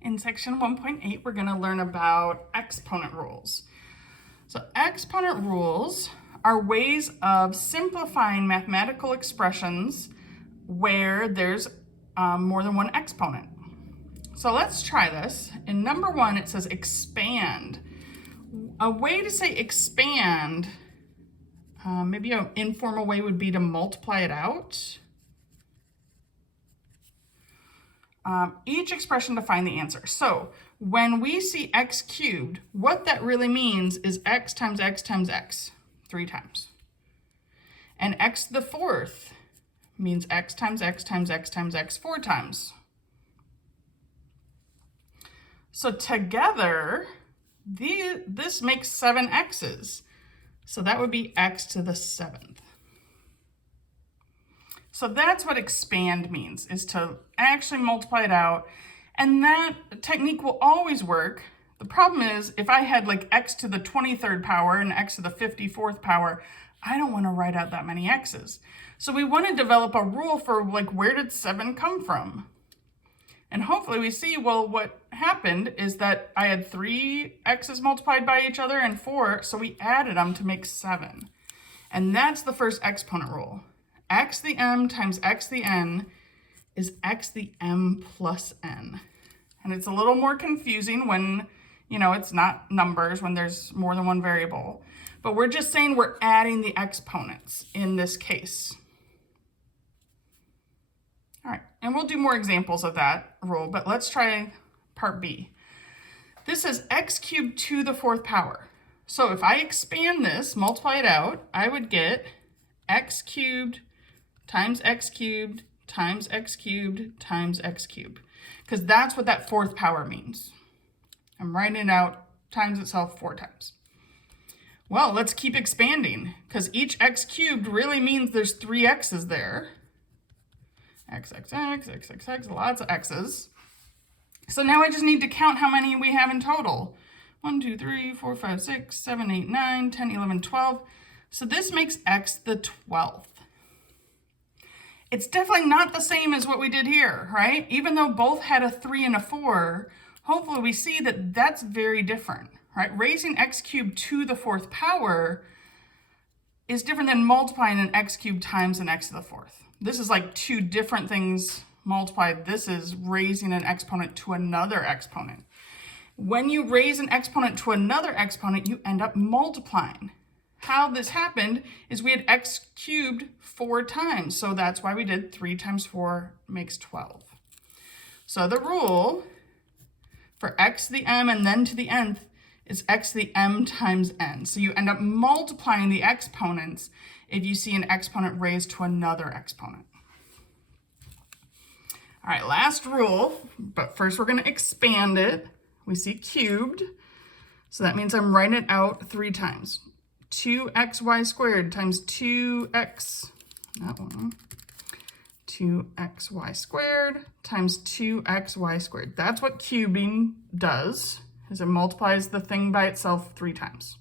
In section 1.8, we're going to learn about exponent rules. So exponent rules are ways of simplifying mathematical expressions where there's more than one exponent. So let's try this. In number 1, it says expand. A way to say expand, maybe an informal way would be to multiply it out. Each expression to find the answer. So when we see x cubed, what that really means is x times x times x, 3 times. And x to the 4th means x times x times x times x 4 times. So together, this makes 7 x's. So that would be x to the 7th. So that's what expand means, is to actually multiply it out. And that technique will always work. The problem is if I had like x to the 23rd power and x to the 54th power, I don't want to write out that many x's. So we want to develop a rule for like, where did 7 come from? And hopefully we see, well, what happened is that I had 3 x's multiplied by each other and 4, so we added them to make 7. And that's the first exponent rule. X the m times x the n is x the m plus n. And it's a little more confusing when, it's not numbers, when there's more than one variable. But we're just saying we're adding the exponents in this case. All right, and we'll do more examples of that rule, but let's try part B. This is x cubed to the 4th power. So if I expand this, multiply it out, I would get x cubed times x cubed times x cubed times x cubed, because that's what that 4th power means. I'm writing it out, times itself 4 times. Well, let's keep expanding, because each x cubed really means there's 3 x's there. X, x, x, x, x, x, lots of x's. So now I just need to count how many we have in total. 1, 2, 3, 4, 5, 6, 7, 8, 9, 10, 11, 12. So this makes x the 12th. It's definitely not the same as what we did here, right? Even though both had a 3 and a 4, hopefully we see that that's very different, right? Raising x cubed to the 4th power is different than multiplying an x cubed times an x to the 4th. This is like 2 different things multiplied. This is raising an exponent to another exponent. When you raise an exponent to another exponent, you end up multiplying. How this happened is we had x cubed 4 times. So that's why we did 3 times 4 makes 12. So the rule for x to the m and then to the nth is x to the m times n. So you end up multiplying the exponents if you see an exponent raised to another exponent. All right, last rule, but first we're going to expand it. We see cubed, so that means I'm writing it out 3 times. 2xy squared times 2x, that one, 2xy squared times 2xy squared. That's what cubing does, is it multiplies the thing by itself 3 times.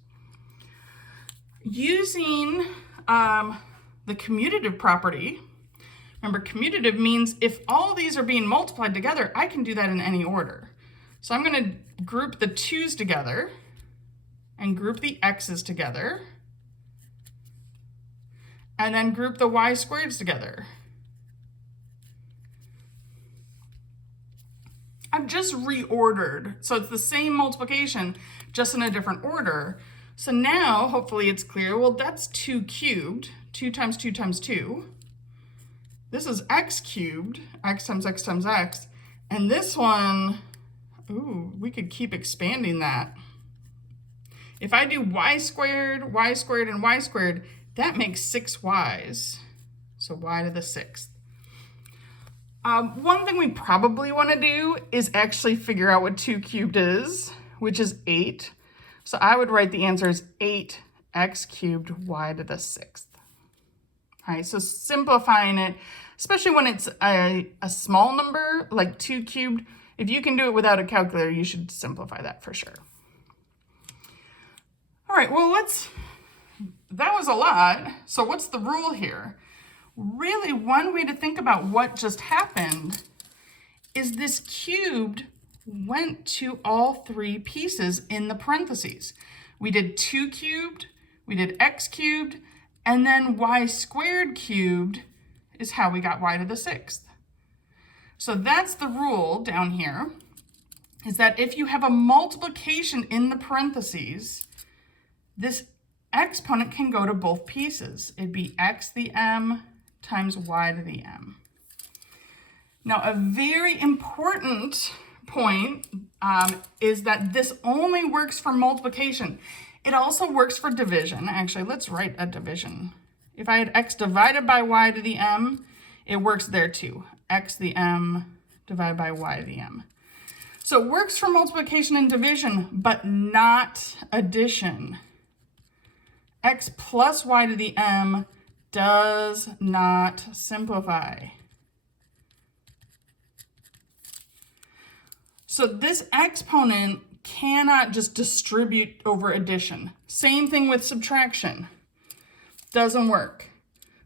Using the commutative property, remember commutative means if all these are being multiplied together, I can do that in any order. So I'm going to group the 2's together and group the x's together, and then group the y squareds together. I've just reordered, so it's the same multiplication, just in a different order. So now, hopefully it's clear, well, that's 2 cubed, 2 times 2 times 2. This is x cubed, x times x times x, and this one, ooh, we could keep expanding that. If I do y squared, and y squared, that makes 6 y's. So y to the 6th. One thing we probably want to do is actually figure out what 2 cubed is, which is 8. So I would write the answer as 8x cubed y to the 6th. All right, so simplifying it, especially when it's a small number, like 2 cubed, if you can do it without a calculator, you should simplify that for sure. All right, well, that was a lot. So what's the rule here? Really, one way to think about what just happened is this cubed went to all three pieces in the parentheses. We did 2 cubed, we did x cubed, and then y squared cubed is how we got y to the 6th. So that's the rule down here, is that if you have a multiplication in the parentheses, this exponent can go to both pieces. It'd be x to the m times y to the m. Now, a very important point is that this only works for multiplication. It also works for division. Actually, let's write a division. If I had x divided by y to the m, it works there too. X to the m divided by y to the m. So it works for multiplication and division, but not addition. X plus y to the m does not simplify. So this exponent cannot just distribute over addition. Same thing with subtraction. Doesn't work.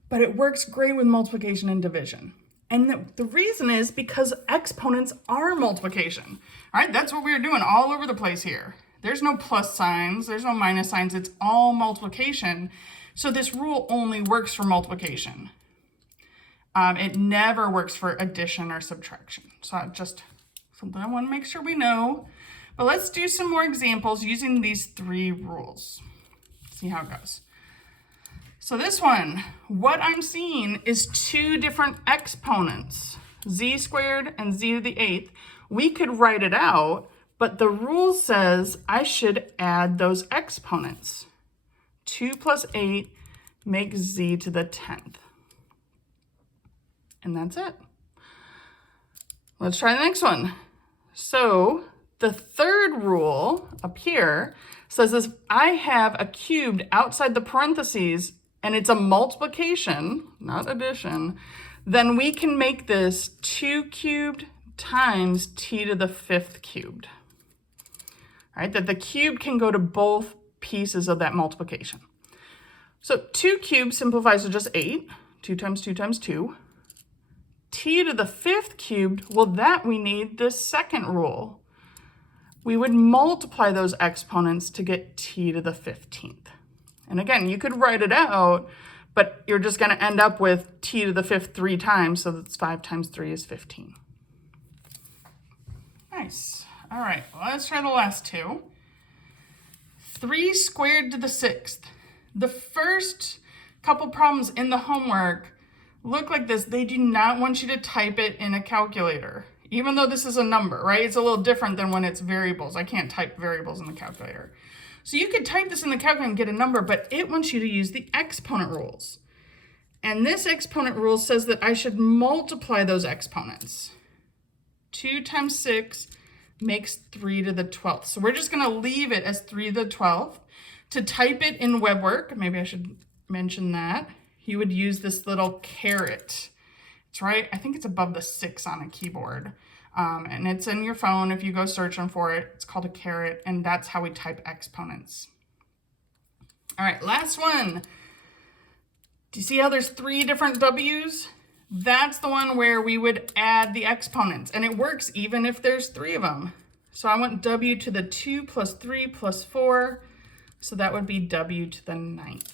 But it works great with multiplication and division. And the reason is because exponents are multiplication. All right, that's what we're doing all over the place here. There's no plus signs, there's no minus signs, it's all multiplication. So this rule only works for multiplication. It never works for addition or subtraction. So just something I want to make sure we know. But let's do some more examples using these 3 rules. See how it goes. So this one, what I'm seeing is 2 different exponents, z squared and z to the 8th. We could write it out, but the rule says I should add those exponents. 2 plus 8 makes z to the 10th. And that's it. Let's try the next one. So the 3rd rule up here says if I have a cubed outside the parentheses and it's a multiplication, not addition, then we can make this 2 cubed times t to the 5th cubed. All right, that the cube can go to both pieces of that multiplication. So 2 cubed simplifies to just 8. 2 times 2 times 2. T to the 5th cubed, well, that we need this 2nd rule. We would multiply those exponents to get t to the 15th. And again, you could write it out, but you're just going to end up with t to the 5th 3 times, so that's 5 times 3 is 15. Nice. All right, well, let's try the last 2. 3 squared to the 6th. The first couple problems in the homework look like this. They do not want you to type it in a calculator, even though this is a number, right? It's a little different than when it's variables. I can't type variables in the calculator. So you could type this in the calculator and get a number, but it wants you to use the exponent rules. And this exponent rule says that I should multiply those exponents. 2 times 6 makes 3 to the 12th. So we're just going to leave it as 3 to the 12th. To type it in WebWork, maybe I should mention that, you would use this little caret. It's right, I think it's above the 6 on a keyboard. And it's in your phone if you go searching for it. It's called a caret, and that's how we type exponents. All right, last one. Do you see how there's 3 different W's? That's the one where we would add the exponents, and it works even if there's 3 of them. So I want w to the 2 plus 3 plus 4, so that would be w to the 9th.